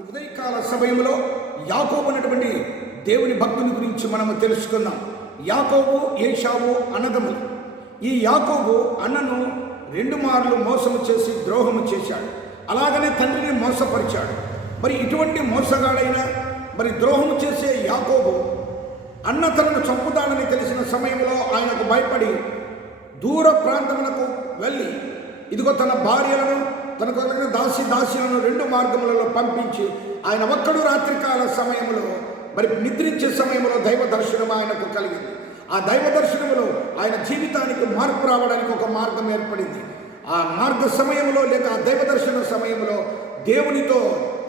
ఈ ఉదయకాల సమయంలో యాకోబు అనేటువంటి దేవుని భక్తుని గురించి మనము తెలుసుకుందాం. యాకోబు ఏశావు అన్నదమ్ములు. ఈ యాకోబు అన్నను 2 మార్లు మోసము చేసి ద్రోహము చేశాడు. అలాగనే తండ్రిని మోసపరిచాడు. మరి ఇటువంటి మోసగాడైన ద్రోహము చేసే యాకోబు అన్న తనను చంపుతాడని తెలిసిన సమయంలో ఆయనకు భయపడి దూర ప్రాంతములకు వెళ్ళి ఇదిగో తన భార్యలను తనకు కలిగిన దాసీలను 2 మార్గములలో పంపించి ఆయన ఒక్కడు రాత్రికాల సమయంలో నిద్రించే సమయంలో దైవ దర్శనం ఆయనకు కలిగింది. ఆ దైవ దర్శనములో ఆయన జీవితానికి మార్పు రావడానికి ఒక మార్గం ఏర్పడింది. ఆ మార్గ సమయంలో లేక ఆ దైవ దర్శన సమయంలో దేవునితో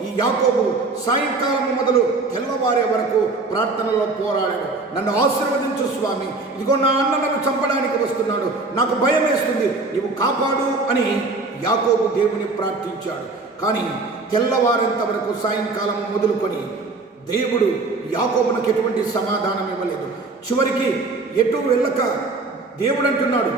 ఈ యాకోబు సాయంకాలం మొదలు తెల్లవారే వరకు ప్రార్థనలో పోరాడాడు. నన్ను ఆశీర్వదించు స్వామి, ఇదిగో నా అన్న నన్ను చంపడానికి వస్తున్నాడు, నాకు భయం వేస్తుంది, నీవు కాపాడు అని యాకోబు దేవుని ప్రార్థించాడు. కానీ తెల్లవారేంత వరకు సాయంకాలం మొదలుకొని దేవుడు యాకోబునకు ఎటువంటి సమాధానం ఇవ్వలేదు. చివరికి ఎటు వెళ్ళక దేవుడు అంటున్నాడు,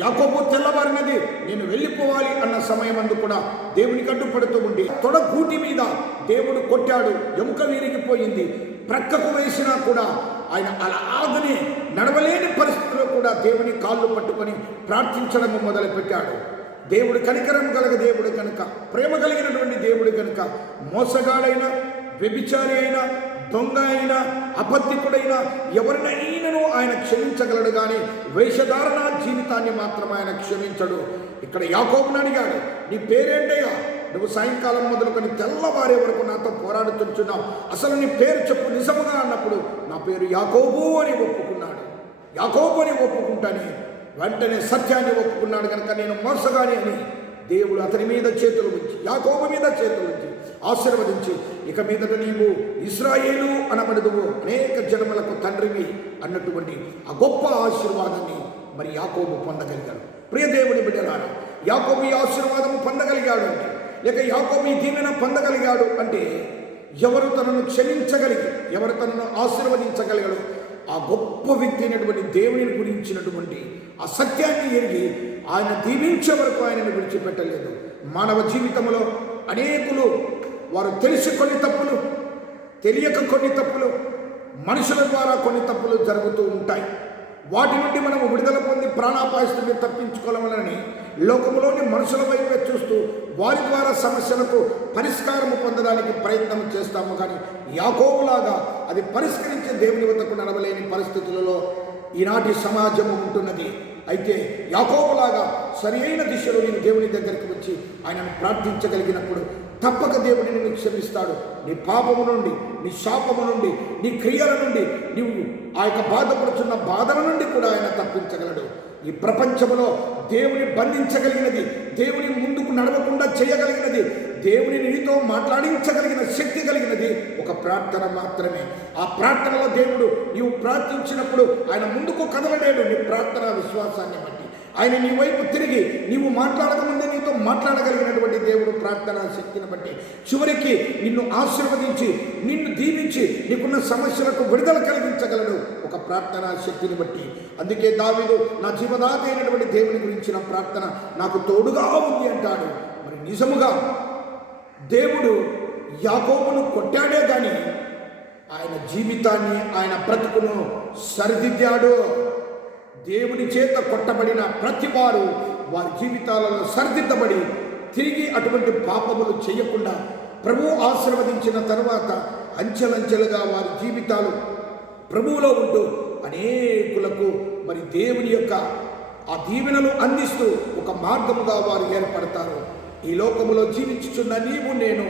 యాకోబు తెల్లవారినది, నేను వెళ్ళిపోవాలి అన్న సమయం అందు కూడా దేవునికి అడ్డుపడుతూ ఉండి తొడగూటి మీద దేవుడు కొట్టాడు. ఎముక విరిగిపోయింది. ప్రక్కకు వేసినా కూడా ఆయన అలాగనే నడవలేని పరిస్థితిలో కూడా దేవుని కాళ్ళు పట్టుకొని ప్రార్థించడం మొదలుపెట్టాడు. దేవుడు కనికరం కలగ దేవుడు కనుక, ప్రేమ కలిగినటువంటి దేవుడు కనుక, మోసగాడైన, వ్యభిచారి అయినా, దొంగ అయినా, అబద్ధికుడైనా ఎవరినైనాను ఆయన క్షమించగలడు. కానీ వేషధారణ జీవితాన్ని మాత్రం ఆయన క్షమించడు. ఇక్కడ యాకోబుని అడిగాడు, నీ పేరేంటయ్యా? నువ్వు సాయంకాలం మొదలుకొని తెల్లవారే వరకు నాతో పోరాడుతున్నావు, అసలు నీ పేరు చెప్పు నిజముగా అన్నప్పుడు నా పేరు యాకోబు అని ఒప్పుకున్నాడు. యాకోబు అని ఒప్పుకుంటానే వెంటనే సత్యాన్ని ఒప్పుకున్నాడు. కనుక నేను మోసగాని అని దేవుడు అతని మీద చేతులు ఉంచి, యాకోబు మీద చేతులు ఉంచి ఆశీర్వదించి, ఇక మీదట నీవు ఇశ్రాయేలు అనబడదువు, అనేక జనములకు తండ్రివి అన్నటువంటి ఆ గొప్ప ఆశీర్వాదాన్ని యాకోబు పొందగలిగాడు. ప్రియ దేవుని బిడ్డలారా, యాకోబు ఈ ఆశీర్వాదము పొందగలిగాడు అంటే, లేక యాకోబు ఈ దీవెన పొందగలిగాడు అంటే, ఎవరు తనను క్షమించగలిగి, ఎవరు తనను ఆశీర్వదించగలిగాడు, ఆ గొప్ప వ్యక్తి అయినటువంటి దేవుని గురించినటువంటి ఆ సత్యాన్ని ఎరిగి ఆయన దీవించే వరకు ఆయనను విడిచిపెట్టలేదు. మానవ జీవితంలో అనేకులు వారు తెలిసి కొన్ని తప్పులు, తెలియక కొన్ని తప్పులు, మనుషుల ద్వారా కొన్ని తప్పులు జరుగుతూ ఉంటాయి. వాటి నుండి మనము విడుదల పొంది ప్రాణాపాయస్థితిని తప్పించుకోవాలని లోకంలోని మనుషుల వైపే చూస్తూ వారి ద్వారా సమస్యలకు పరిష్కారము పొందడానికి ప్రయత్నం చేస్తాము. కానీ యాకోబులాగా అది పరిష్కరించే దేవుని వద్దకు నడవలేని పరిస్థితులలో ఈనాటి సమాజము ఉంటున్నది. అయితే యాకోబులాగా సరి అయిన దిశలో నేను దేవుని దగ్గరికి వచ్చి ఆయనను ప్రార్థించగలిగినప్పుడు తప్పక దేవుడిని నిన్ను క్షమిస్తాడు. నీ పాపము నుండి, నీ శాపము నుండి, నీ క్రియల నుండి, నీవు ఆ యొక్క బాధపడుతున్న బాధల నుండి కూడా ఆయన తప్పించగలడు. ఈ ప్రపంచంలో దేవుని బంధించగలిగినది, దేవుని ముందుకు నడవకుండా చేయగలిగినది, దేవుని నీతో మాట్లాడించగలిగిన శక్తి కలిగినది ఒక ప్రార్థన మాత్రమే. ఆ ప్రార్థనలో దేవుడు నీవు ప్రార్థించినప్పుడు ఆయన ముందుకు కదలలేడు. నీ ప్రార్థన విశ్వాసాన్ని బట్టి ఆయన నీ వైపు తిరిగి నీవు మాట్లాడకముందే నీతో మాట్లాడగలిగినటువంటి దేవుడు ప్రార్థనా శక్తిని బట్టి చివరికి నిన్ను ఆశీర్వదించి, నిన్ను దీవించి, నీకున్న సమస్యలకు విడుదల కలిగించగలడు ఒక ప్రార్థనా శక్తిని బట్టి. అందుకే దావీదు నా జీవదాత అయినటువంటి దేవుని గురించిన ప్రార్థన నాకు తోడుగా ఉంది అంటాడు. నిజముగా దేవుడు యాకోబును కొట్టాడే కానీ ఆయన జీవితాన్ని, ఆయన బ్రతుకును సరిదిద్దాడు. దేవుని చేత కొట్టబడిన ప్రతి వారు వారి జీవితాలలో సరిదిద్దబడి తిరిగి అటువంటి పాపములు చేయకుండా ప్రభువు ఆశీర్వదించిన తర్వాత అంచెలంచెలుగా వారి జీవితాలు ప్రభువులో ఉంటూ అనేకులకు దేవుని యొక్క ఆ దీవెనలు అందిస్తూ ఒక మార్గముగా వారు ఏర్పడతారు. ఈ లోకములో జీవించుచున్న నీవు నేను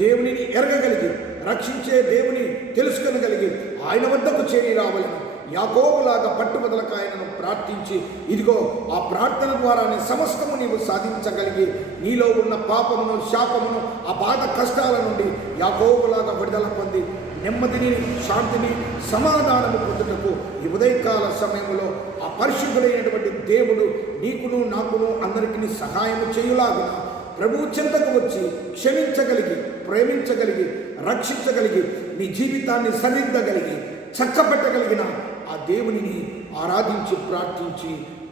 దేవునిని ఎరగగలిగి, రక్షించే దేవుని తెలుసుకొనగలిగి ఆయన వద్దకు చేరి రావాలని యాకోబులాగా పట్టుబదలకు ఆయనను ప్రార్థించి, ఇదిగో ఆ ప్రార్థన ద్వారానే సమస్తము నీవు సాధించగలిగి నీలో ఉన్న పాపమును, శాపమును, ఆ బాధ కష్టాల నుండి యాకోబులాగా విడుదల పొంది నెమ్మదిని, శాంతిని, సమాధానము పొందుటకు ఈ ఉదయకాల సమయంలో ఆ పరిశుద్ధుడైనటువంటి దేవుడు నీకును, నాకును, అందరికీ సహాయం చేయులాగున ప్రభువు చెంతకు వచ్చి క్షమించగలిగి, ప్రేమించగలిగి, రక్షించగలిగి, నీ జీవితాన్ని సరిదిద్దగలిగి, చక్కబెట్టగలిగిన ఆ దేవునిని ఆరాధించి ప్రార్థించి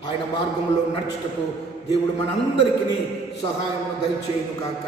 ఆయన మార్గంలో నడుచుటకు దేవుడు మనందరికీ సహాయమును దయచేయును కాక.